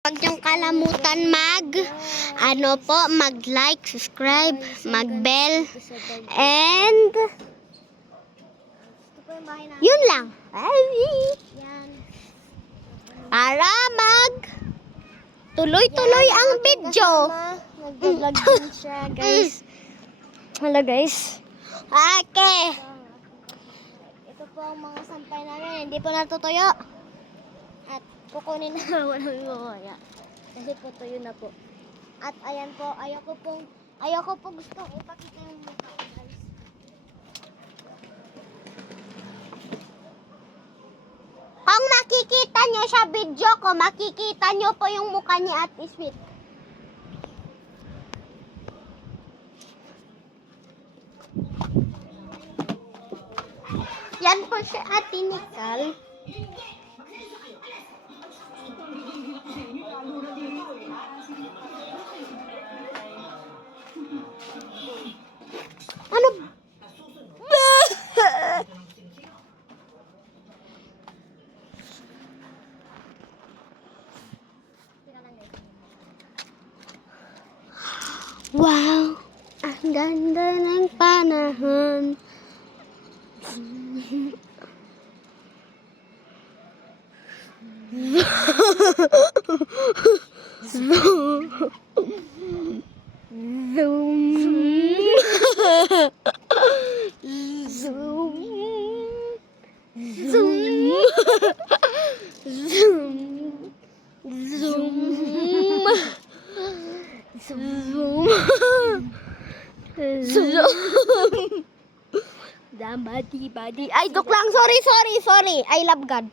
Huwag niyong kalamutan mag-like, subscribe, mag-bell, and yun lang. Para tuloy-tuloy ang video. Nag-vlog din siya, guys. Hello, guys. Okay. Ito po ang mga sampay namin. Hindi po natutuyo. At kukunin na naman namin mamaya. Kasi po tuyo na po. At ayan po, ayoko po gusto ipakita yung mukha, guys. Kung makikita nyo sa video ko, makikita nyo po yung mukha ni Ate Sweet. Yan po si Ate Nicole. Ano? Wow, ang ganda ng panahon. Zoom. Badi. Ay, joke lang. Sorry. I love God.